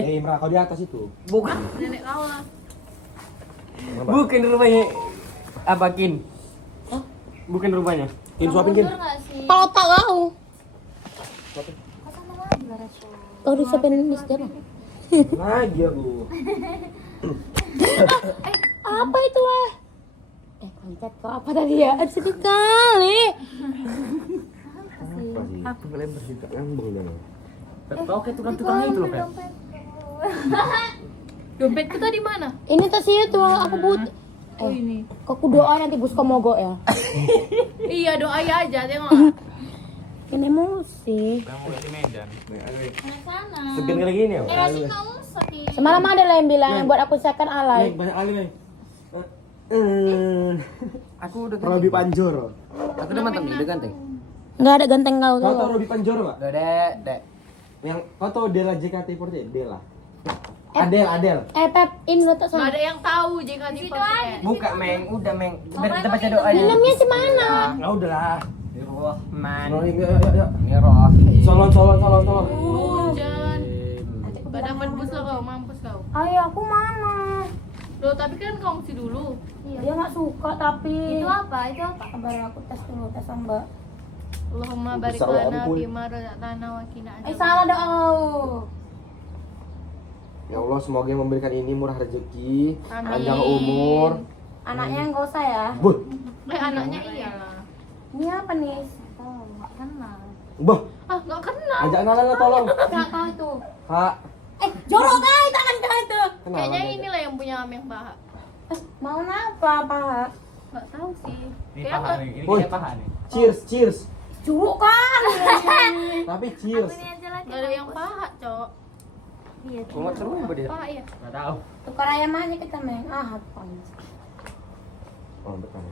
Imra, kau di atas itu. Bukan. Nenek kau lah. Bukan rumahnya. Apa Kin? Bukan rumahnya. Kin suapin Kin. Kalau tak kau. Kau disiapin di sana. Lagi aku. Apa itu koncet kau apa tadi ya? Sedih kali. Apa sih? Apa boleh bersih? Ngambung dia. Oke, tukang-tukang itu loh, Pep. Dompet kita di mana? Ini tas itu aku but. Oh ini. Aku doa nanti bus mogok ya. Iya doa aja tengok. Kan emosi. Kamu di Medan. Sana. Segan kayak gini ya. Masih kamu sakit. Semalam ada lah yang bilang buat aku siapkan alay. Banyak kali, Mei. Aku udah Robi Panjoro. Aku udah mantap nih, udah ganteng. Enggak ada ganteng kau Kau tuh. tau Robi Panjoro gak? Udah, Dek, Dek. Yang kau tau Dela JKT48? Dela. Adel. Pep, ini lo tak Gak sama. ada yang tahu JKT48. Buka, Meng. Udah, Meng. Biar kita baca doa aja. Filmnya di mana? Nggak udah lah. Bismillahirrahmanirrahim. Rolling, yuk. Bismillahirrahmanirrahim. Solon. Hujan. Gak dapat bus lo kau, mampus kau. Ayo aku mana? Loh tapi kan kau mesti dulu. Dia nggak suka tapi. Itu apa? Itu apa? Kabar aku tes dulu tes mbak. Allahumma barik Besar lana ampun. bima razaqtana wa qina adzabannar. Salah doa. Ya Allah, semoga yang memberikan ini murah rezeki, Amin. panjang umur. Anaknya yang gak usah ya. Buh, Anaknya iyalah. Ini apa nih? Oh, enggak kenal. buh, Ah, enggak kenal. ajak kenalan lah tolong. Gak tahu itu. Kak, Jorok kali tangan kau itu. kenalan. Kayaknya aja. inilah yang punya Ameng Paha. Mau apa paha? Enggak tahu sih. Ini Kayak paha nih, ini Woi. kayak paha nih. Cheers. Curuk kan. Tapi cheers. enggak ada yang paha, Cok. Iya. Kok nggak seru apa dia? Paha ya. Nggak tahu. Tukar ayam aja kita main. Apa? Oh, betul.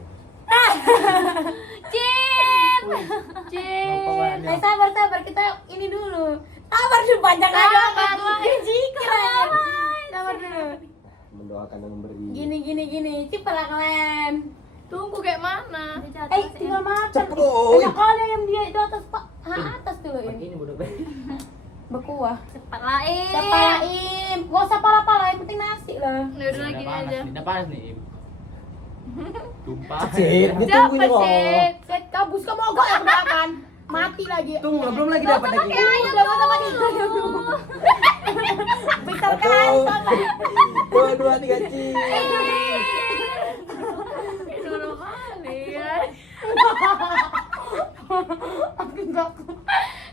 Cin. Cin. Sabar kita ini dulu. Sabar dulu panjang aja. Sabar lah. Keren. Sabar dulu. Mendoakan dan memberi. Gini. Cepat kalian. Tunggu kayak mana? Tinggal makan. Cepet, oi. Banyak kali ayam dia itu atas pak. Atas dulu ini. Ini bodoh. Berkuah. Cepat lah, Kepalain. Gak usah pala-pala, yang penting nasi lah. Udah lagi aja. Udah panas nih, Im. Tumpah. Cid, ditunggu ini kok. Cid? Set kabus kamu mogok ya makan. Mati lagi. Tunggu, belum lagi dapat lagi. Udah masa pakai besar kan sama. 2, 2, 3, cid. Dulu kali ya.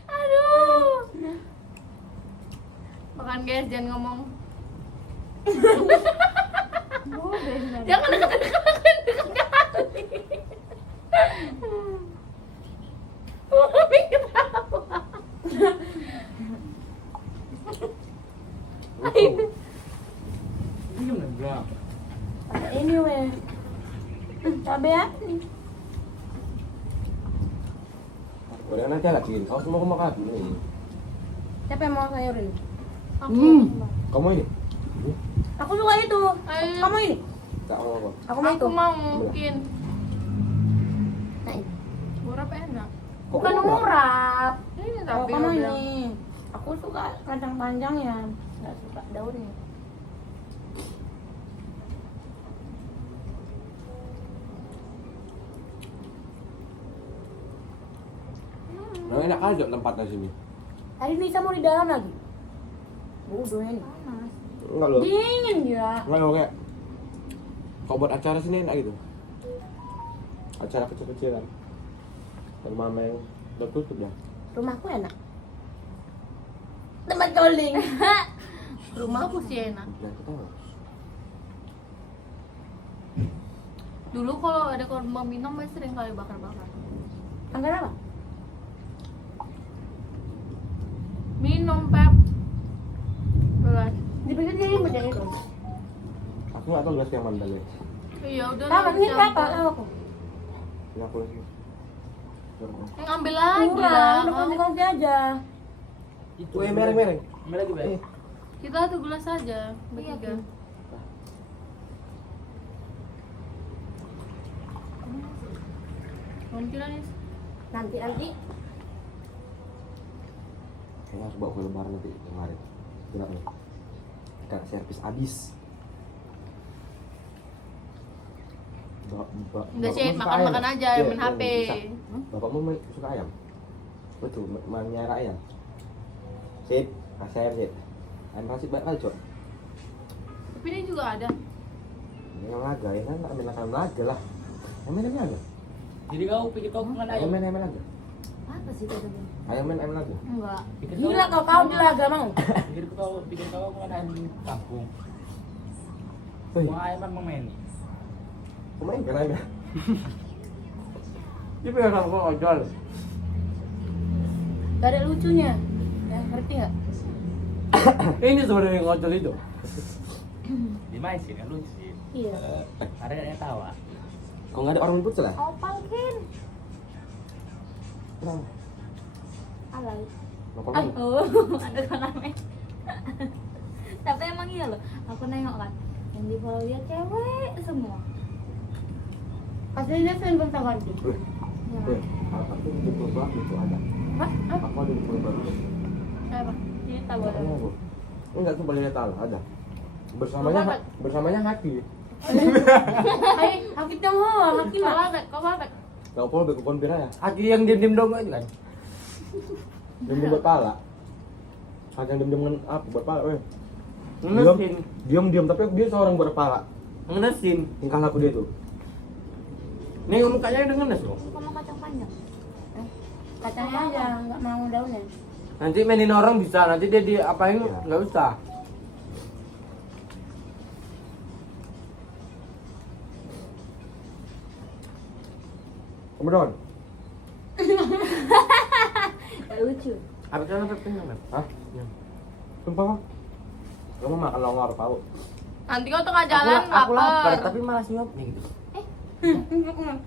Aduh. Makan guys, jangan ngomong. Jangan dekat-dekat kali. Mami ketawa. Ini enggak. Ini weh. Cabe ya? Udah nanti lah, Cid. Kau semua mau makan ini. Siapa yang mau sayur ini? Aku. Kamu ini? Aku suka itu. Ayo. Kamu ini? Tak mau apa? Aku mau itu. Aku mau mungkin. Nah, ini. Murah enak. Bukan urap. Ini Oh, tapi kamu udah. ini. Aku suka kacang panjang ya. Nggak suka daunnya. Nah, enak aja tempatnya sini. Tadi Nisa mau di dalam lagi. Bodoh ini. Enggak loh. Dingin ya. Enggak loh kayak. Kau buat acara sini enak gitu. Acara kecil-kecilan. Dan mama yang udah tutup ya. Rumahku enak. Tempat calling. Rumahku sih enak. Nah, kita tahu. Dulu kalau ada korban mau minum, saya sering kali bakar-bakar. Anggar apa? Minum, Pep. Belas. Dipikir jadi macam itu. Aku nggak tahu gelas yang mana deh. Iya, udah Apa? lah, Ini campur. apa? Tahu aku. Ini aku lagi. Yang ambil lagi Kurang, lah. udah konfi-konfi aja. Itu. Mereng. Ambil lagi, Bang. Kita satu gelas aja, bertiga. Nanti lah nih. Nanti. Kayaknya harus bawa ke lebaran nanti kemarin. Tidak nih. Karena servis habis. Enggak sih, makan-makan aja, main HP. Bapakmu suka ayam? Betul, mainnya ayam. Sip, kasih ayam sip. Ayam kasih banyak kali, Cok. Tapi ini juga ada. Ini yang laga, ya kan? Ambil laga lah. Ayam laga. Jadi kau pikir kau bukan ayam. Ayam laga. Apa sih tadi? Ayam laga. Enggak. Gila kau di laga mau. Pikir kau bukan ayam di kampung. Woi, Wah, ayam memang main. pemain kan ayam. Dia pengen aku ojol. Gak ada lucunya. Ya, ngerti nggak? Ini sebenarnya yang ojol itu. Di main sih kan lucu sih. Iya. Ada yang tawa. Kok nggak ada orang putus lah? Opalkin. Kenapa? Alay. Kenapa? Ay, oh, ada namanya. Tapi emang iya loh. Aku nengok kan. Yang di follow dia cewek semua. Pasti dia fan gonta-ganti. Aku di Pulau itu ada. Hah? Aku ada di Pulau. Siapa? Ini tahu ada. Enggak tuh boleh tahu ada. Bersamanya hati. Hai, hakit dong ho, hakit lah. Kau apa? Kau pol bekukon pira ya? Aki yang diem dong itu kan. Diam buat pala. Hati yang diam apa buat pala, weh. Ngenesin. Diam tapi dia seorang buat pala. Ngenesin. Tingkah laku dia tuh. Nih mukanya udah ngenes loh. Suka mau kacang panjang. Kacangnya aja, nggak mau daunnya. Nanti mainin orang bisa, nanti dia diapain Iya. nggak usah. Kamu don? Gak lucu. Apa cara terpenyang kan? Hah? Sumpah. Kamu makan longor tahu? Nanti kau tengah jalan Aku lapar, lapar. tapi malas nyuapnya gitu.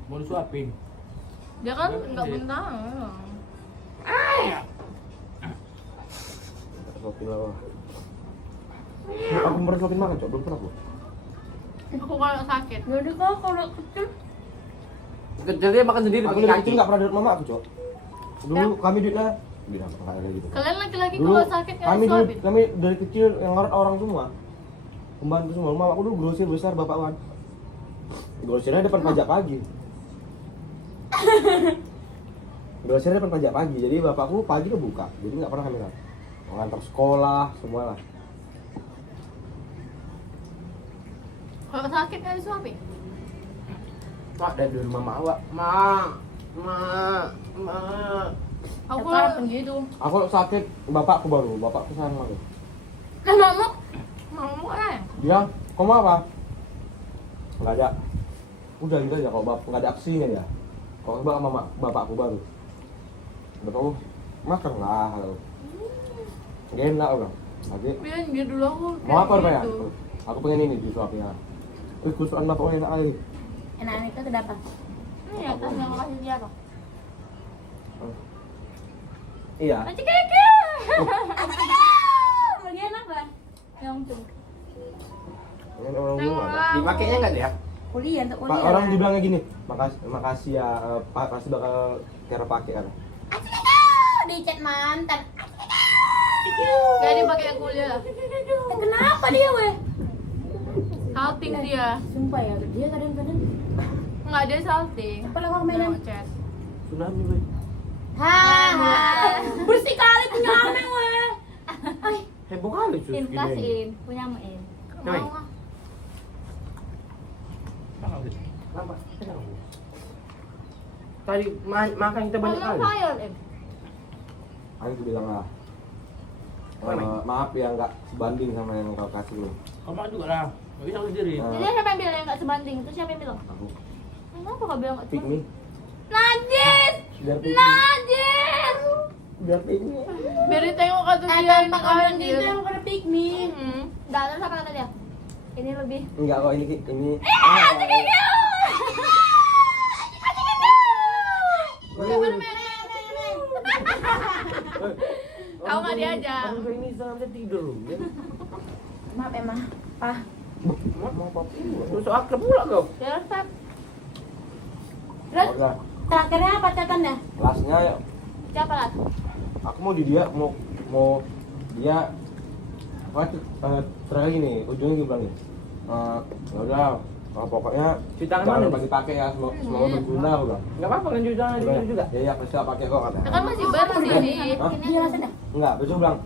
Mau disuapin. Dia kan enggak bentang. Sopin lah. Aku pernah sopin makan, Cok. Belum pernah aku. Aku kalau sakit. Jadi kok kalau kecil Kecil dia makan sendiri Aku pakai dari kaki. kecil nggak pernah duit mama aku, Cok. Dulu kami duitnya bilang nggak ada gitu. Kalian laki-laki Dulu kalau sakit kan kami dulu, suapin. kami dari kecil yang ngorot orang semua. Pembantu semua. Mama aku dulu grosir besar bapak Wan. Grosirnya depan pajak pagi. Grosirnya depan pajak pagi. Jadi bapakku pagi tuh buka. Jadi nggak pernah kami ngantar sekolah semua lah. Kalau sakit kan disuapin. Mak dari dulu mama awak. Aku sekarang gitu. Aku sakit bapakku baru. Bapakku sayang banget. Mama mau kan? Dia, kamu apa? Nggak ada. Udah gitu aja kalau nggak ada aksinya dia. Kalau bapak mama bapakku baru. Bapakku makan lah. Gak enak orang. Lagi Bilang dia dulu aku. mau apa Pak ya? gitu. Aku pengen ini disuapnya. Terus kusuan bapak enak kali. enak itu kenapa? Ini atas yang kasih dia kok. Iya. Acik keke. Bagian apa? Yang tuh. Ini orang rumah ada. Dipakainya nggak dia? Kuliah untuk Pak kuliah. orang dibilangnya gini, makasih ya, Pak pasti bakal cara pakai kan. Di chat mantan. Gak dipakai kuliah. Kenapa dia weh? Salting dia. Sumpah ya, dia kadang-kadang. Enggak dia salting. Apa lah mainan? Dia chat. Tsunami weh. Hahaha. Bersih kali punya ameng weh. Ay, Heboh kali sus in gini. kasihin punya main. Coy. Mau ah. Kenapa? Kenapa? Tadi makan kita banyak Ngomong kali. fire, Aku bilang lah. Apa, Mike? Maaf ya nggak sebanding sama yang kau kasih lu. Kamu juga lah. Nggak bisa sendiri. Jadi siapa yang bilang yang nggak sebanding? Itu siapa yang bilang? Aku Kenapa kau bilang nggak pick sebanding? me. Najis! Biar pick me. Najis! Biar pick me. Biar ditengok kata dia ini Tanpa kamu anjir. gitu yang pada pick me. Nggak ada apa kata dia? Ini lebih. Enggak kok ini. Tahu nggak diajak? Aku ini sampai tidur loh. Maaf emang. Ah, Mau apa? Terus akrab pula kau. Ya resep. terus Udah. terakhirnya apa catatannya? Lasnya ya. Siapa lah? Aku mau di dia mau dia apa terakhir gini, ujungnya gimana nih? Ya udah, pokoknya Cuci tangan jangan mana? bagi pakai ya, semoga berguna udah. Enggak apa-apa kan cuci tangan di sini juga. Ya pasti tak pakai kok kata. Ya kan masih bersih nih. Hah? Iya langsung dah. Enggak, besok bilang.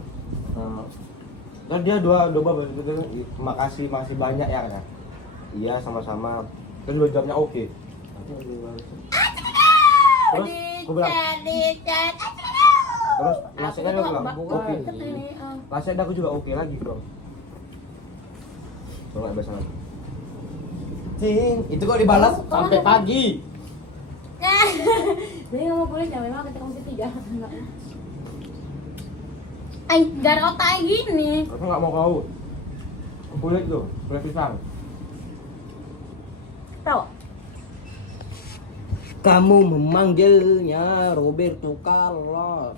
Kan dia dua betul makasih banyak ya kan. Iya sama-sama. Terus dua jawabnya oke. Terus gue bilang, terus nasinya gue bilang oke. Nasinya aku juga oke lagi bro. Coba nggak bahasa lagi. Cing, itu kok dibalas sampai pagi. Jadi nggak mau kulit ya memang ketika masih 3. Ay, gak ada otak gini. Aku nggak mau kau. Kulit tuh, kulit pisang. Tahu? Kamu memanggilnya Roberto Carlos.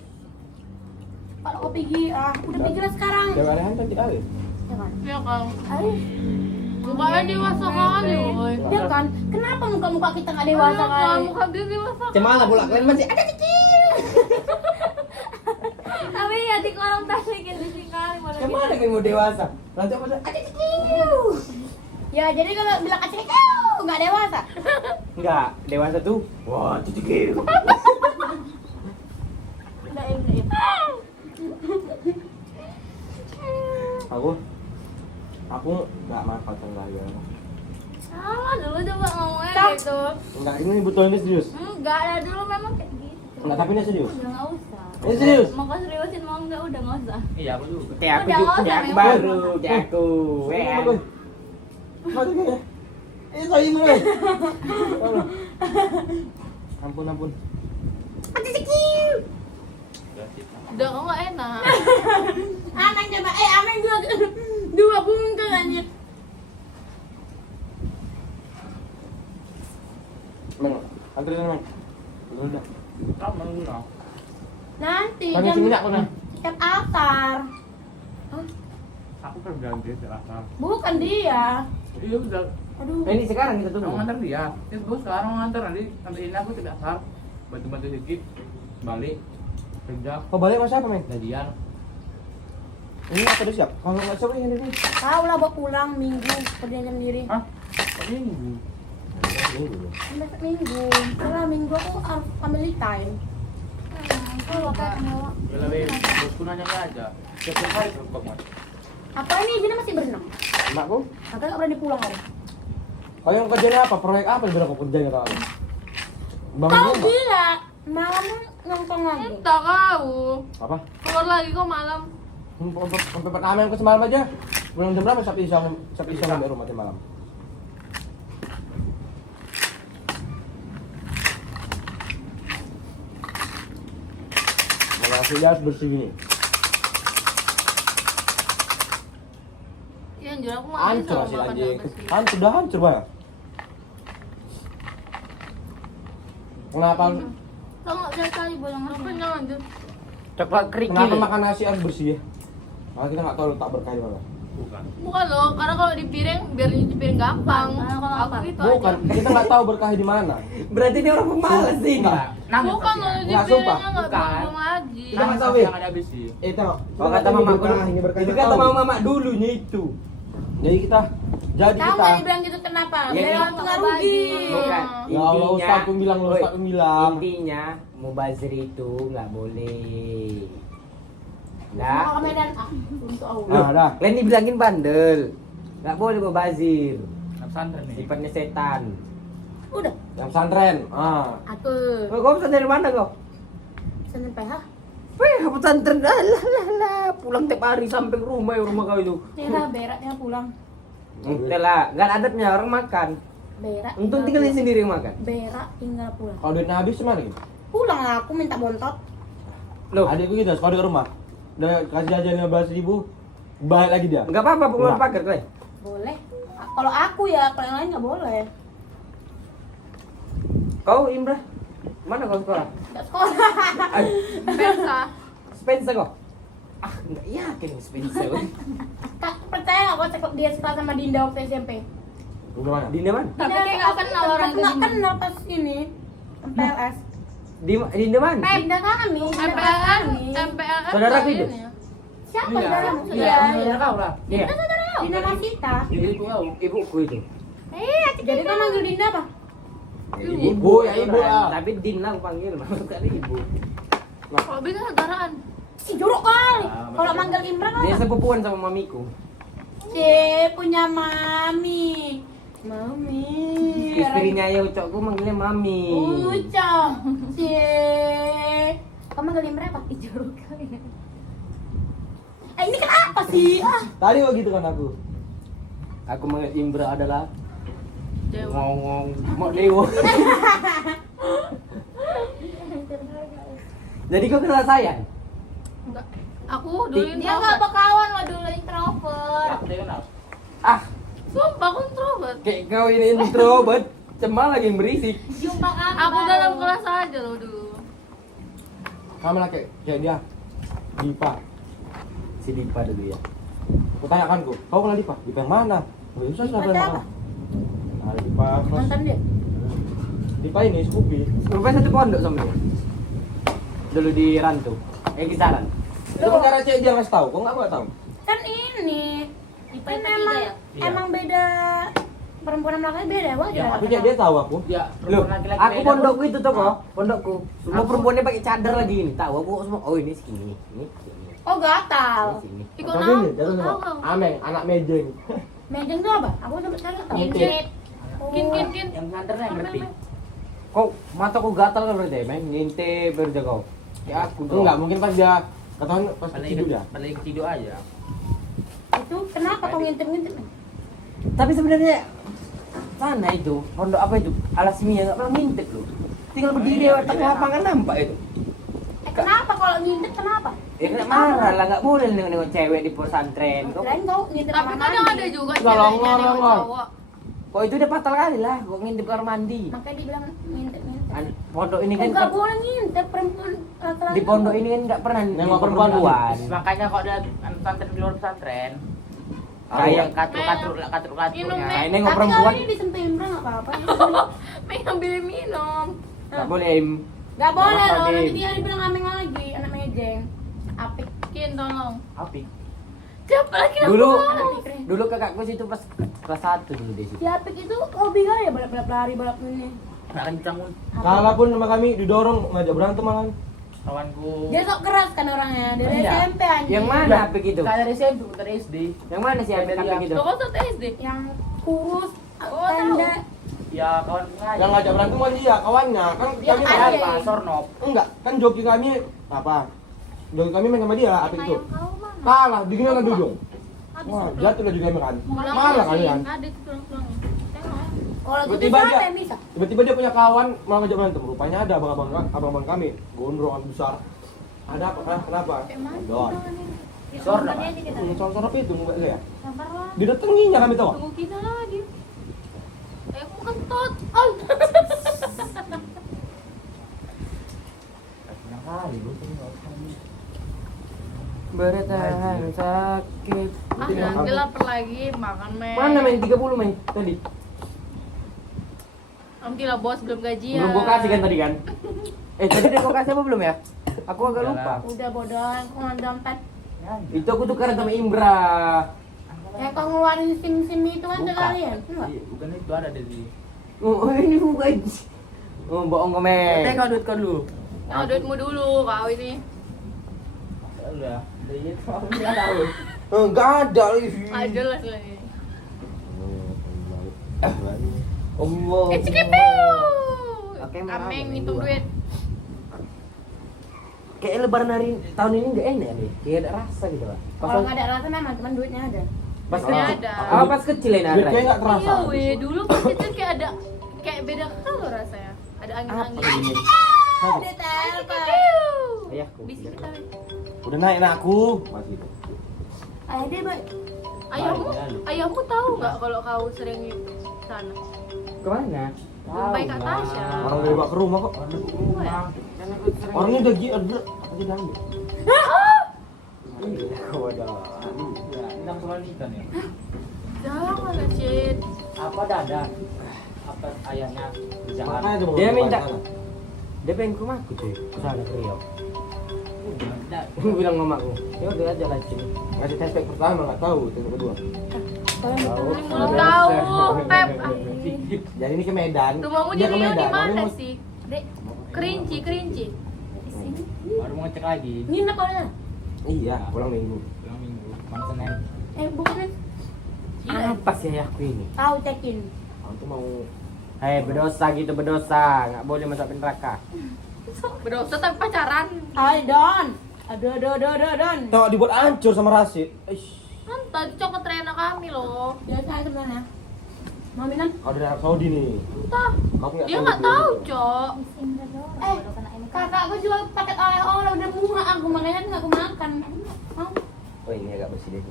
Kalau kopi gigi, udah pikir sekarang. Yang ada cantik kali. Ya kan? Ya kan. Aduh, Mukanya dewasa kali, woy. ya kan? Kenapa muka-muka kita nggak dewasa Kan kali? muka dia dewasa. Cemana bola kalian masih ada kecil. Tapi ya di orang tasik gitu sih kali malah. Cemana kan mau dewasa? Nanti apa ada kecil. Ya jadi kalau bilang kecil nggak dewasa. Enggak, dewasa tuh. Wah, kecil. Udah ya. Aku nggak manfaatkan gaya. Salah dulu coba ngomongnya gitu. Enggak, ini betul ini serius. Enggak ada dulu memang kayak gitu. Enggak, tapi ini serius. Udah nggak usah. Ini serius. Mau kau seriusin mau enggak udah nggak usah. Iya, aku juga. Kayak aku juga, kayak aku baru, kayak aku. Mati. Saya ini. Ampun. Udah kok nggak enak. Anang coba, anang dua bungkus aja. Mang, anterin Mang. Udah. Kamu mana? Nanti Kan isi minyak mana? jam asar. Aku kan bilang dia terasa. Bukan dia. Iya udah. Aduh. Ini sekarang kita tunggu. Mau ngantar dia. Gue sekarang mau ngantar nanti sampai ini aku tidak asar. Bantu-bantu sedikit. Balik. Kerja. Kau balik sama siapa, Men? Jadian. Ini apa udah siap? Kalau nggak siap ini nih. Tahu lah bawa pulang minggu kerjanya sendiri. Hah? Ini. Besok minggu. Setelah minggu aku harus family time. Kalau kayak nyawa. Ya lebih. Bosku nanya aja. Setiap hari terbang mas. Apa ini Bina masih berenang? Makku. Kakak nggak berani pulang kan? Kau yang kerjanya apa? Proyek apa yang sudah kau kerjain kata aku? Bangun Kau rumah. gila. Malam nongkrong lagi. Entah kau. Apa? Keluar lagi kok malam. Sampai pertama yang ke semalam aja. Belum jam berapa Sabtu Isya sampai rumah jam malam. Mana hasilnya harus bersih gini. Ya anjir aku mati Hancur sama hasil makan anjing. yang bersih. Hancur, udah hancur banget. Kenapa? Kau nggak bisa kali bolong Apa apa? jangan anjir. Coklat kerikil. Kenapa makan nasi harus bersih ya? Karena kita nggak tahu letak berkah di mana. Bukan. Bukan loh, karena kalau di piring biar nyuci piring gampang. Karena kalau Aku apa? gitu Bukan, aja. kita nggak tahu berkah di mana. Berarti dia orang pemalas sih. Enggak. Bukan loh nyuci Nggak, sumpah. piringnya nggak Bukan. buang lagi. Kita nggak tahu, ya? yang ada habis sih. Tengok. Kalau kata mama ini berkah. itu kita kata tahu. mama dulunya itu. Jadi kita Tahu nggak dibilang gitu kenapa? Ya, Biar ya. orang tuh nggak rugi. Bukan. Ya Allah, Ustaz pun bilang, Woi, Ustaz pun bilang. Intinya mubazir itu nggak boleh. Mau Nah, ke Medan untuk Allah. Nah, dah. kalian dibilangin bandel. Nggak boleh mubazir. Pesantren nih. Sifatnya setan. Udah. Yang pesantren. Aku Kau pesantren dari mana kau? seneng PH. Pesantren lah. Pulang tiap hari sampai ke rumah kau itu. Nih beraknya pulang. Enggak lah, nggak ada adatnya orang makan. Berak. Untung tinggal di sendiri yang makan. Berak tinggal pulang. Kalau duitnya habis gimana gitu? Pulang lah aku minta bontot. Loh, Adikku gitu, sekolah di rumah. Udah kasih jajan 15.000, balik lagi dia. nggak apa-apa pengeluaran Enggak. pagar kalian. Boleh. Kalau aku ya, kalau yang lain nggak boleh. Kau Imrah, mana kau sekolah? Nggak sekolah. Ayo, Pensa. Spencer kau? Ah, nggak yakin Spencer. Kak, percaya nggak kau cek dia sekolah sama Dinda waktu SMP? Udah mana? Dinda mana? Tapi kayak nggak kenal orang itu nggak gimana? kenal pas ini. MPLS. Dinda mana? Dinda kami. MPLS, kami. MPLS. Saudara kali itu? ini ya. Siapa Iya. saudaramu? Iya, Saudara. kau lah. Iya. Dinda Masita. Ibuku itu. Jadi kan manggil Dinda apa? Ibu ya ibu lah. Tapi Din lah aku panggil, maksud kali ibu. Kalau bisa saudaraan. Si jorok kali. Kalau manggil Imran Dia apa? sepupuan sama mamiku. Punya mami. Mami. Istrinya ya ucokku manggilnya mami. Ucap. Kamu manggil Imran apa? Ih, jorok kali. Ini kenapa sih? Tadi begitu kan aku. Aku manggil Imbra adalah Dewa. ngomong mau dewa. Jadi kau kenal saya? Enggak. Aku dulu Dia nggak berkawan lo dulu introvert. Aku dia kenal. Ah, Sumpah aku introvert. kayak kau ini introvert, cuma lagi yang berisik. Jumpa kami. Aku baru. dalam kelas aja loh dulu. Kamu lah kayak dia. Dipa. Si Dipa dulu ya. Aku tanyakan kau kenal Dipa? Dipa yang mana? Oh, susah Dipa sudah siapa? Nah, Dipa terus Mantan dia. Dipa ini Scoopy. Rupanya satu pondok sama dia. Dulu di Rantu. Kisaran. Itu kan cara cewek dia ngasih tahu, kok nggak tahu? Kan ini. Tipe Kan tiga emang ya? Iya. emang beda perempuan sama laki beda wajar. Ya, Aku cek dia tahu aku. Ya, Loh, perempuan laki-laki aku beda, pondokku Bro. itu tuh kok, pondokku. Semua Aku- perempuannya pakai cadar lagi ini. Tahu aku semua. Oh ini segini, ini segini, Oh gatal. ini sini. Iko Tahu nang. ini, jatuh Tahu. sama Ameng, anak mejeng. Mejeng tuh apa? Aku sampai sekarang nggak tahu. Ngintip. Kin. Yang nganternya ngerti. Kok mataku gatal kan berarti, Meng? Ngintip berarti kau. Ya aku dong. Enggak, mungkin pas dia katakan pas tidur ya. Paling tidur aja. Itu kenapa kau ngintip-ngintip? Tapi sebenarnya sana itu, pondok apa itu? Alasmia enggak pernah ngintip loh. Tinggal berdiri Iya, tak iya. lapangan nampak itu. Kenapa kalau ngintip kenapa? Ya kena marah lah, enggak boleh nengok-nengok cewek di pesantren. Kok, Kirain kau ngintip Tapi kamar kadang mandi. ada juga Ngolong, ceweknya nengok ngolong. cowok. kok itu udah fatal kali lah, kok ngintip kamar mandi. Makanya dibilang ngintip-ngintip. Pondok ini kan Enggak boleh ngintip perempuan laki-laki. di pondok ini kan enggak pernah Nengok perempuan. Makanya kalau ada pesantren di luar pesantren, Kayak katruk Minum, katruknya. kayak Mek. nengok Tapi perempuan kali ini disentuh Imran nggak apa-apa. Pengen ambil minum. enggak boleh. Im. Gak boleh Kenapa, loh, nanti Dim? dia dibilang ameng lagi, anak mejeng. Apik. Kin tolong. Api. Siapa lagi yang Dulu mau? dulu kakakku situ pas kelas 1 dulu di situ. Si Apik itu hobi kali ya balap-balap lari, balap ini. Nggak kencang pun. Kalaupun sama kami didorong ngajak berantem malah. Kawanku. Dia sok keras kan orangnya, dari Iya. SMP anjing. Yang mana Apik itu? Kayak dari SMP, dari SD. Yang mana sih Apik Dari itu? Lo kan satu SD. Yang kurus, Oh, pendek. Ya kawanku aja. Yang ngajak berantem kan dia, kawannya. Kan Yang kami ada. Apa? Sornop. enggak, kan joki kami apa? Joki kami main sama dia, Apik itu. Ayam kau mana? Kalah, digini sama Dudung. Wah, jatuh lah juga kan. Marah kali kan. Ada tuh tulang-tulang. Tengok. Kalau gitu Tiba-tiba siapa dia- yang bisa? Tiba-tiba dia punya kawan mau ngajak berantem. Rupanya ada abang-abang kami, gondrong besar. Ada apa? Kenapa? Dor. Sornop. Tadi aja kita. Sorot itu enggak ya? Sabar lah. Didatanginya kami tahu. Tunggu kita lagi. Aku kentut. Oh. Yang kali lu tuh nggak usah. Bertahan sakit. Ah, nanti lapar lagi makan men. Mana main 30 main tadi? Nanti lah bos belum gajian. Belum gua kasih kan tadi kan? Tadi udah gua kasih apa belum ya? Aku agak Udah lupa. lah. Udah bodoh, aku nggak dompet. Ya, Itu aku tukeran sama Imbra. Yang kau ngeluarin sim-sim itu kan Bukan. sekalian. Enggak. Iya, bukan itu ada di. Oh, ini bukan. Oh, bohong kau, Meng. Kau duit kau dulu. Nah, duitmu dulu kau ini. Udah. Dari itu aku nggak tahu. Enggak ada. Ada lah lagi. Allah. Cikipiu. Oke, Meng, Ameng Meng, ngitung dua. duit. Kayak lebaran hari tahun ini enggak enak nih. Kayak ada rasa gitu, Pak. Kalau nggak ada rasa memang, cuman duitnya ada. Pas Duitnya kecil. ada. Oh, pas kecil ini ada. Duitnya enggak terasa. Iya weh, dulu pas kecil kayak ada kayak beda kalau rasanya. Ada Apa angin-angin. ini? Ada telepon. Ayahku. Bisik kita. weh. Udah naik nah aku. Masih. Ayah dia, Boy. Ayahmu, ayahmu tahu nggak kalau kau sering itu sana? Kemana? Baik Kak Tasya. Orang udah dibawa ke rumah kok. Rumah. Orangnya udah gila, apa dia nangis? Aku ada. Ya, ini langsung lanjutan ya. Jangan lah, Cid. Apa dada? Apa ayahnya di Jakarta? Makanya Dia minta. Dia pengen ke rumahku tuh, ke sana ke Riau. Aku bilang mamaku, ya udah aja lah sini. Ngasih tespek pertama nggak tahu, tespek kedua. Belum tahu, Pep. Jadi ini ke Medan. Rumahmu di Dia ke Riau di Medan. mana Orang mau- sih? Dek, Kerinci, Kerinci. di sini. Baru mau ngecek lagi. Nginep kalian. Iya, pulang minggu. Pulang minggu. Malam Senin. Bukan. Apa sih aku ini? Tahu cekin. Aku tuh mau Hei, berdosa gitu berdosa, nggak boleh masuk neraka. Berdosa tapi pacaran. Ayo Don. Aduh Don. tahu dibuat hancur sama Rasid. Ish. Kan tadi coklat Rena kami loh. Ya saya sebenarnya. Mau minum? Kau dari Arab Saudi nih. Entah. Kamu Dia nggak tahu, Cok. Di sini doang. Eh, Baru kena ini. Kakakku jual paket oleh-oleh udah murah aku makanya nggak aku makan. Mau? Oh ini agak bersih deh.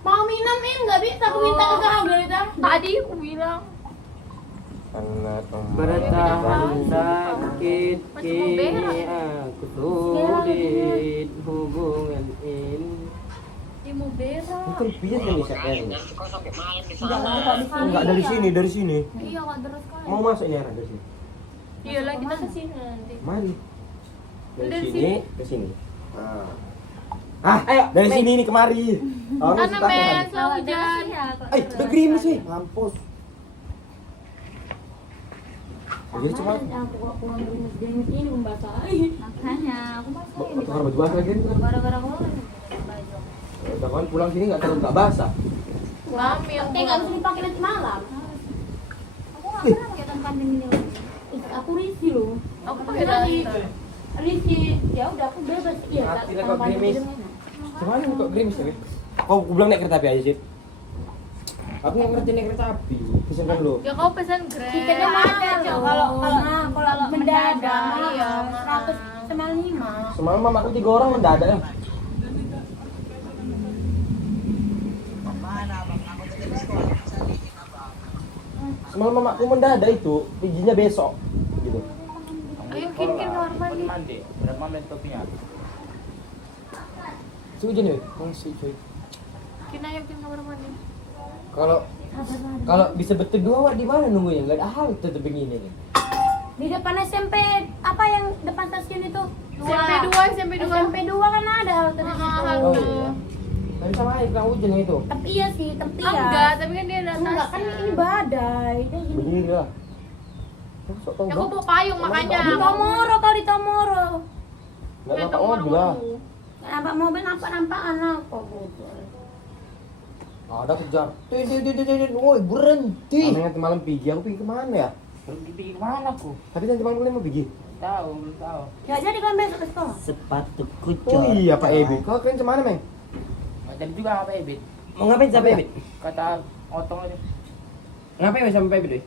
Mau minum Min? Nggak bisa aku minta ke kau dari tadi. Tadi aku bilang. Bertahan sakit Masih mau berak. kini aku sulit hubungan ini. Dia mau berak. Bukan biar yang bisa air. Enggak Enggak dari sini, dari sini. Iya, kok terus kali. Mau masuk ini arah dari sini. Iya lah kita ke sini nanti. Mari. Dari Dari sini ke sini. Ayo dari sini nih kemari. Oh, Karena masih men, tahan. selalu hujan. Udah gerimis sih. Mampus. Jadi cuma Aku pulang dari ini membasah. Makanya aku masain. tukar baju basah lagi. Gara-gara aku baju. Udah kan pulang sini nggak basah. Mami yang Nggak bisa dipakai nanti malam. Aku nggak pernah pakai tangan ini lagi. Aku risih loh. Aku pakai daster. Risih. Ya udah aku bebas. Iya. Mati lah kok gerimis. Cuman kok gerimis tapi? Kau bilang naik kereta api aja sih. Aku nggak ngerti naik kereta api. Pesankan dulu. Ya kau pesan Grab. Tiketnya mahal Cok. Kalau mendadak Iya, 100 sama 5. Semalam mamaku 3 orang mendadak ya. Semalam mamaku mendadak itu, izinnya besok. Gitu. Ayo kin kamar mandi. Mandi. Berapa menit topinya? Hujan ya? Masih cuy. Kin ayo kin kamar mandi. Kalau bisa berdua Wak, di mana nunggunya? Enggak ada halte tuh begini nih. Di depan SMP apa yang depan stasiun itu? SMP 2. SMP 2 kan ada halte di situ. Oh iya. Tapi sama aja kang hujan itu. Tapi iya sih, tapi ya. Enggak, tapi kan dia ada Enggak kan ini badai. Dia gini. Begini lah. Sok tau Ya aku bawa payung makanya. Di Tomoro kau di Tomoro. Enggak nampak mobil lah. Nampak mobil nampak anak kok gitu. Ada kejar. Woi berhenti. Aneh malam pergi, aku pergi kemana ya? Pergi kemana aku? Tadi nanti malam mau pergi. Tahu, belum tahu. Ya jadi kan besok ke sekolah. Sepatuku Oh iya Pak Ebi, kau kalian kemana Meng? Tadi juga apa Ebit? Mau ngapain sampai Ebit? Kata otong aja. Ngapain sampai Ebit weh?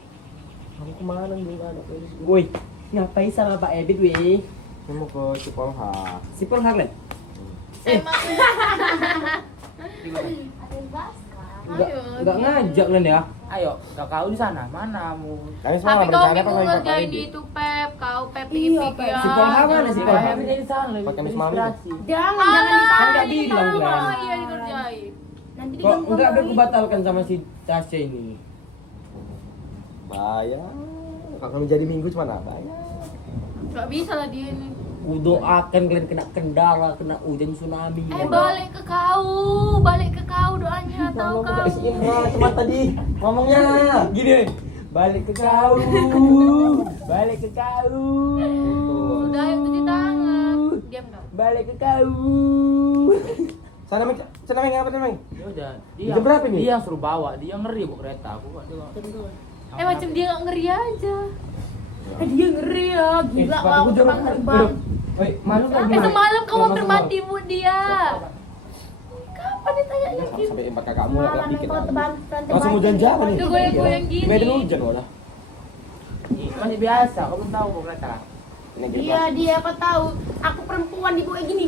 Aku kemana nih ada Woi, ngapain sama Pak Ebit weh? Saya mau ke Cipolha. Sipol Harlan? Emang Enggak ngajak lan ya? Ayo, kau di sana. Mana mu? Kami tapi semua kau berencana minggu pengen ngerjain Ebi. itu Pep, kau Pep Iya, pikir Pep. Si Polha mana si Polha? Kau di sana. Pakai mis malam inspirasi. Jangan di Kan sana. nggak bilang kan? Oh iya dikerjain. Nanti Kok diganggu enggak orang aku batalkan sama si Tasya ini? Bayar. Kalau kami jadi minggu cuma bayar. Gak bisa lah dia ini. Ku doakan kalian kena kendala, kena hujan tsunami. Balik ke kau doanya tahu kau. Cuma tadi ngomongnya. Gini, balik ke kau, balik ke kau, Udah ayo cuci tangan. Diam kau. balik ke kau. Sana Meng apa Meng? Ya udah. Jam berapa nih? Dia yang suruh bawa, dia ngeri bawa kereta. Aku kok dia. Macam dia gak ngeri aja. Dia ngeri ya, gila kau terbang. Woi, malu kan? Semalam kau berbati bu dia. Kapan ditanyanya gitu? Sampai empat kakakmu lah Malam bikin. kau terbang. Langsung hujan jalan nih. Udah goyang-goyang gini. Medan hujan wadah. Masih biasa, kau belum tahu bawa kereta. Dia kau tahu, aku perempuan dibawa gini.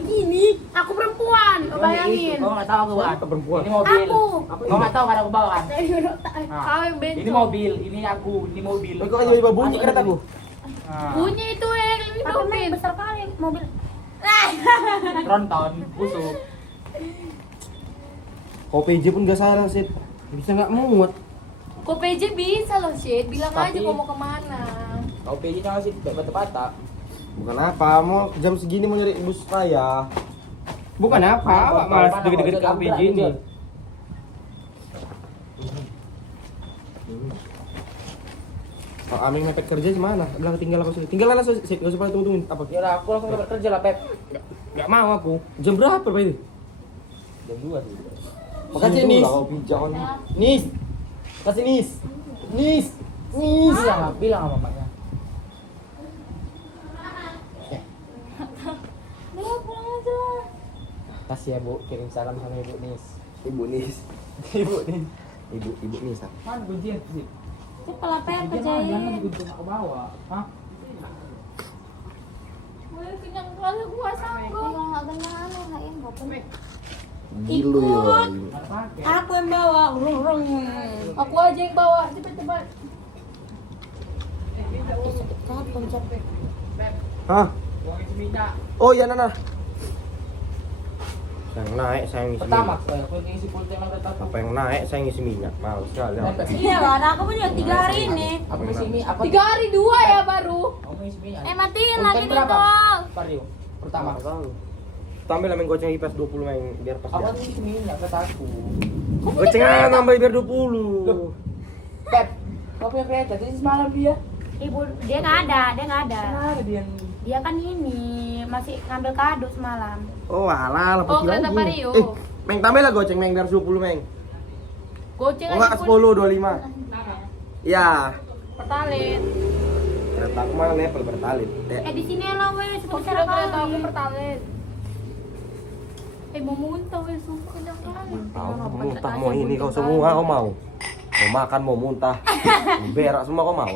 Aku perempuan, kau bayangin. Kau nggak tahu aku bawa. Siapa perempuan? Ini mobil. Aku. Kau nggak tahu kan aku bawa kan? Nah, Kau yang ini bencong. mobil, ini aku, ini mobil. Kau kan tiba-tiba bunyi keretaku. Nah, Bunyi itu yang Tapi hidupin. main besar kali mobil. tronton, busuk. Kau PJ pun gak salah sih. Bisa nggak muat? Kok PJ bisa loh, Syed. Bilang aja Tapi- kau mau kemana. Kau pilih sama si bata-bata. Bukan apa, mau jam segini mau nyari bus saya. Bukan apa, awak malas deket-deket ke PJ ini. Kalau Aming mepet kerja gimana? Bilang tinggal aku sini. Tinggal langsung sih, enggak usah pada tunggu-tungguin. Apa? Ya udah aku langsung dapat kerja lah Pep. Gak mau aku. Jam berapa Pak ini? Jam 2 sih. Makasih Sini Nis. dulu, Kau pijakan. Nis. Kasih Nis. Nis. Nis. Bilang sama mamanya. Dia pulang aja. Kasih ya Bu, kirim salam sama Ibu Nis. Ibu Nis. Ibu Nis. Ibu Nis. ah. Mana kuncian sih? Cepat lah Pep, Jangan kerjain. gunting ke bawah. Hah? Gue kenyang kali gue gak sanggup. Kalau nggak kenyang lain bapak. Gilu ya. Mana pakai? Aku yang bawa. Rung. Aku aja yang bawa, cepet-cepet. Kapan capek? Hah? Uang isi minyak. Oh iya Nana. Yang naik saya ngisi Pertama, minyak. aku ngisi pulpen yang tetap. Apa yang naik saya ngisi minyak. Males sekali. Iya kan, aku punya 3 hari ini. Aku ngisi minyak. Apa? 3 hari 2 ya baru. Aku ngisi minyak. Matiin Pulpen lagi berapa? dong. Pario. Pertama. Tambah lah main goceng IPS 20 main biar pas Aku dia. ngisi minyak kataku. Gocengan tambah biar 20. Pep, kau punya kereta, jadi semalam dia. Ibu dia nggak ada. Kenapa dia? Dia kan ini masih ngambil kado semalam. Oh alah, lepas Oh, kereta Vario. Meng tambah lah goceng meng biar 10 meng. Goceng Oh enggak aja 10 25. Ya. Pertalite. Kereta aku mah level bertalit. Di sini lah wes, Aku kira kereta aku pertalite. Mau muntah wes, sumpah kenyang kali. Tahu muntah mau ini kau semua kau mau. Mau makan mau muntah. Mau berak semua kau mau.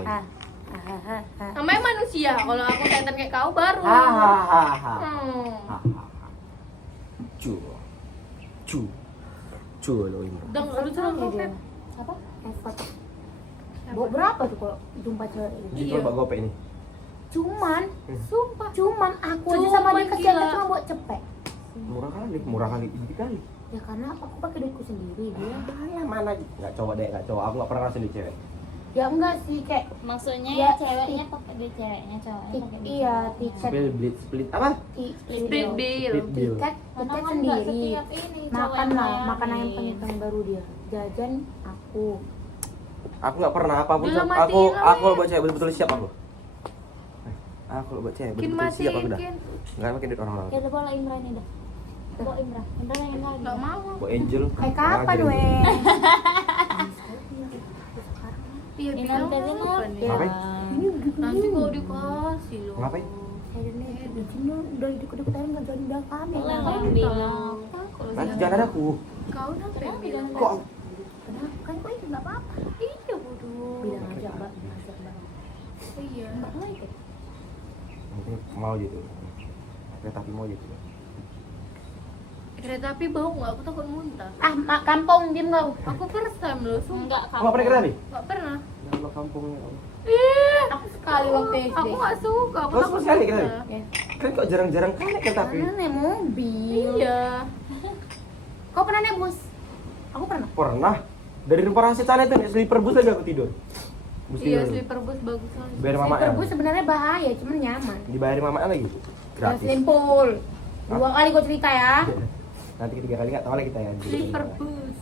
Namanya manusia, kalau aku setan kayak kau baru. Hahaha. Hmm. Cu lo ini. Udah nggak lucu lah kau, Pep. Apa? Effort. Bawa berapa tuh kalau jumpa cewek ini? Gitu Pak Gope ini. Cuman aku aja sama dia kesian cuma buat cepet. Murah kali, ini kali. Ya karena aku pakai duitku sendiri dia. Yang mana? Enggak coba deh, enggak coba. Aku enggak pernah ngasih di cewek. Ya enggak sih kayak Maksudnya Ya, ceweknya pakai duit ceweknya, cowoknya pakai duit iya cowoknya. tiket Split apa? Split bill. Split bill. tiket Karena tiket kan nggak sendiri. setiap ini Makan cowok lah, yang makan ayam bayarin. penyetang baru dia. Jajan aku. Aku nggak pernah apapun. Udah Aku matiin lah, aku buat cewek betul-betul siap aku. Aku buat cewek Kin betul-betul siap aku dah. matiin. Enggak pakai duit orang lain. Ya udah bawa Imran ini dah. Bawa Imran. Imran yang lagi. Nggak mau. Buat Angel. Kapan Aja. weh? Iya, Ini bilang nanti apa mau. nih? Ngapain? Nanti kau dikasih loh. Ngapain? Di sini udah deket-deket aja nggak jadi udah kami. Kalau Kau yang tahu. bilang. Nanti jangan ada aku. Kau udah bilang. Kok Kenapa? Kan kau itu nggak apa-apa. Iya bodoh. Bilang aja mbak. Bilang mbak. Iya. Mbak mau ikut? nanti mau gitu. Kereta api mau gitu. Kereta api bau nggak? Aku takut muntah. Mak kampung diem kau. Aku first time loh. Enggak, Kamu nggak pernah kereta api? Nggak pernah. Jangan kampungnya. Ih, Aku sekali waktu SD. aku nggak suka. Aku Kau takut sama sekali kereta muntah. Ya. Kan kok jarang-jarang kali naik kereta api. Karena naik mobil. Iya. Kau pernah naik bus? Aku pernah. Pernah. Dari rumah rasit sana itu naik sleeper bus aja aku tidur. Bus Iya, tidur. sleeper bus bagus banget. Bayar mama Sleeper bus sebenarnya bahaya, cuman nyaman. Dibayarin mama lagi. Ya Gratis. simpul. 2 kali kau cerita ya. Nanti ketiga kali nggak tahu lagi kita ya. Sleeper bus.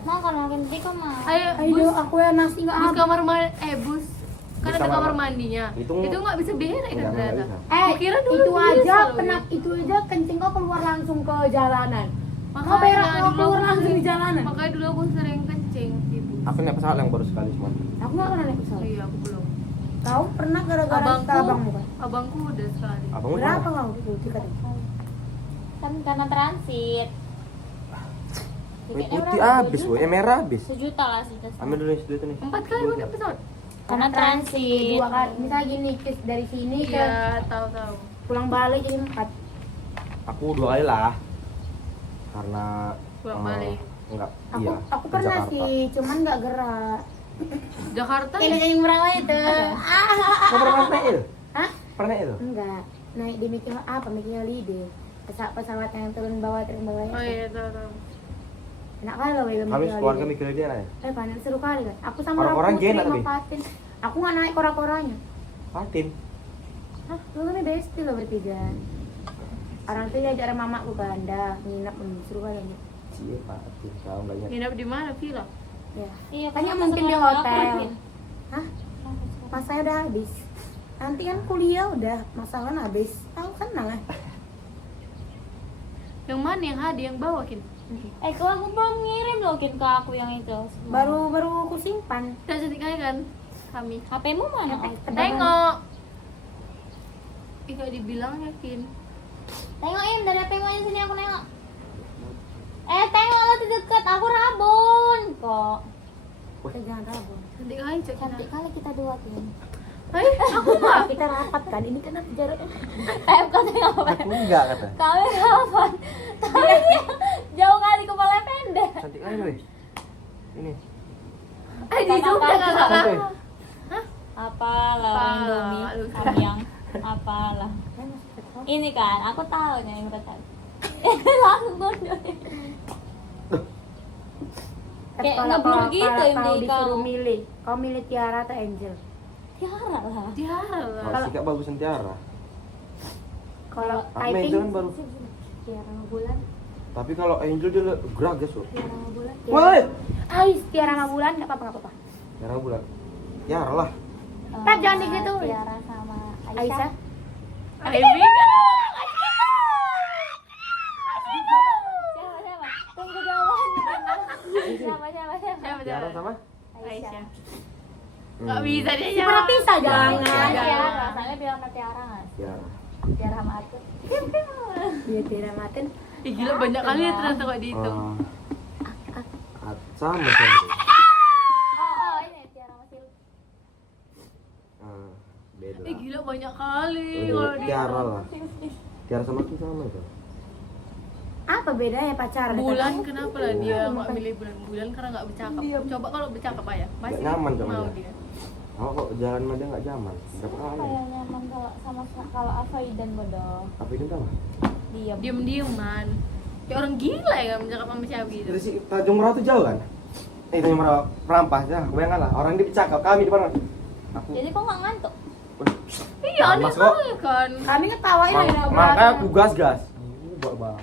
Mau kalau makin gede kok mau. Ayo, Ayo bus. aku ya nasi nggak Bus habis. kamar mandi. Bus. Kan Bus ada kamar kamar mandi. mandinya. Itu nggak bisa beres kan Nggak ternyata. bisa. Aku kira dulu itu bisa aja loh, kena ya. itu aja kencing kau keluar langsung ke jalanan. Kau Makanya berak kau dulu keluar aku langsung di sering- jalanan. Makanya dulu aku sering kencing gitu. Aku naik pesawat yang baru sekali cuma. Aku nggak pernah naik pesawat. Iya, aku belum. Kau pernah gara-gara abangmu kan? Abangku udah sekali. Abangmu Berapa berapa? kau dulu tiketnya? Kan karena transit. Wih, Tiketnya putih berapa? habis, woy. Merah habis. 1 juta lah sih. Ambil dulu nih, duit nih. 4 kali aku naik pesawat. Karena transit. 2 kali. Misalnya gini, Cis, dari sini ke Iya, tahu-tahu. pulang balik jadi 4. Aku 2 kali lah. Karena Pulang balik. Enggak, Aku iya. aku ke pernah Jakarta. sih, cuman nggak gerak. Jakarta Kayak yang berapa itu? Kau pernah naik itu? Hah? Pernah naik itu? Enggak. Naik di Mickey apa? Mickey Holiday. Pesawat yang turun bawah Oh itu. iya, tahu-tahu. Enak kali loh Mickey Kami keluarga Holiday. mikir dia naik. Panen seru kali kan. Aku sama Orang-orang Putri enak sama tapi. Fatin. Aku nggak naik kora-koranya. Fatin. Hah, lu kan besti lo bertiga. Orang tuh ajaran mamaku kan, dah nginap suruh kan ini. Cie pak, tuh tahu banyak. Nginep di mana villa? Ya. Iya, Kan ya kamu mungkin di sekolah hotel. apa? Hah? Masanya udah habis. Nanti kan kuliah udah, masa kan habis. Tahu kan lah. Yang mana yang hadi yang bawa kin? Kalau aku belum ngirim loh Kin ke aku yang itu. Baru aku simpan. Tidak cantik kali kan kami. HP-mu mana? Tengok. Ih gak dibilang ya kin. Tengok Im, dari HP-mu aja sini aku nengok. Tengok lo di deket, aku rabun kok. Jangan rabun. Cantik kali cok. Cantik kali kita dua Kin. Hai, aku mah. Kita rapat kan, ini kan jaraknya. Tep katanya apa? Aku enggak kata. Kami rapat. Tapi dia jauh kali kepala pendek. Cantik kali weh. Ini. Di zoom Apa-apa. kakak. Santai. Apalah Apalah, Indomie lu. Samyang. Apalah. Ini kan, aku tahu nih yang berkat. Langsung bodoh. Kayak ngeblur gitu kalau ini disuruh kau. milih, kau milih Tiara atau Angel? Tiara lah. Tiara lah. Kalau sikap bagusan Tiara. Kalau Ahmed typing itu kan baru. Tiara sama Bulan. Tapi kalau Angel dia geragas loh. Tiara sama Bulan. Woi. Ais, Tiara sama Bulan nggak apa-apa. Tiara bulan. Tiara lah. Tat, jangan gitu. Tiara sama Aisyah. Aisyah. Ivy. Siapa? Tunggu jawabannya. Siapa? Siapa Tiara siapa? sama? Aisyah. Hmm. Gak bisa dia Si pernah pisah jangan. Tiara, soalnya bilang sama Tiara nggak? Tiara. Tiara sama aku. Iya, Tiara Maten. Ih gila banyak kali ya ternyata kok dihitung. Sama kan. Oh, ini Tiara sama Sil. Beda. Gila banyak kali Udah, kalau Tiara dihitung. lah. Tiara sama aku sama itu. Apa bedanya pacaran? Bulan kenapa lah dia nggak milih bulan karena nggak bercakap. Coba kalau bercakap ayah pasti nyaman sama mau dia. dia. Oh kok jalan sama dia nggak nyaman? Berapa kali? Kayak nyaman kalau sama kalau Afaidan bodoh. Apa itu apa? Diam. Diem man. Kayak orang gila ya nggak bercakap sama siapa gitu. Dari si Tanjung Merah tuh jauh kan? Tanjung Merah Perampas ya. Bayangkan lah orang dia bercakap kami di mana? Aku. Jadi kok nggak ngantuk? Iya aneh Mas kok. sekali kan. Kami ngetawain aja Makanya aku gas. Bak.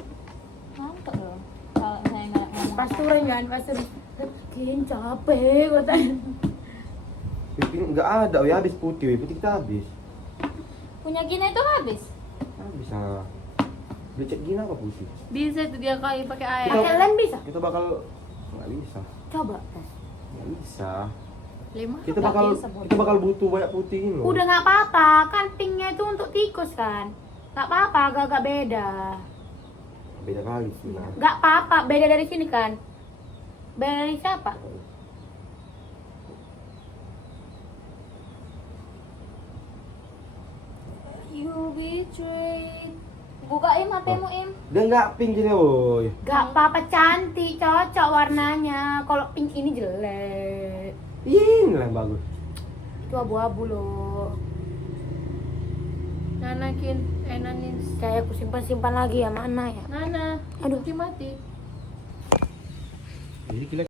Ngantuk loh. Kalau saya nggak ngomong. Pasturan kan, pasturan. Kian capek katanya. Pipi nggak ada, ya habis putih, putih kita habis. Punya Gina itu habis. Bisa. Beli cek gini apa putih? Bisa itu dia kali pakai air. Kita- Pakai lem bisa? Kita bakal nggak bisa. Coba. Nggak bisa. Lima. Kita Nggak bakal bisa, Bu. kita bakal butuh banyak putih ini loh. Udah nggak apa-apa, kan pinknya itu untuk tikus kan. Nggak apa-apa, agak-agak beda. Beda kali sih. Nah. Nggak apa-apa, beda dari sini kan. Beda dari siapa? You betrayed. Buka Im HP-mu Im. Dia nggak pink gini boy. Nggak apa-apa, cantik, cocok warnanya. Kalau pink ini jelek. Ini lah yang bagus. Itu abu-abu loh. Nana kin, Nanin. Kayak aku simpan-simpan lagi ya, mana ya? Nana. Aduh. Mati. Jadi kita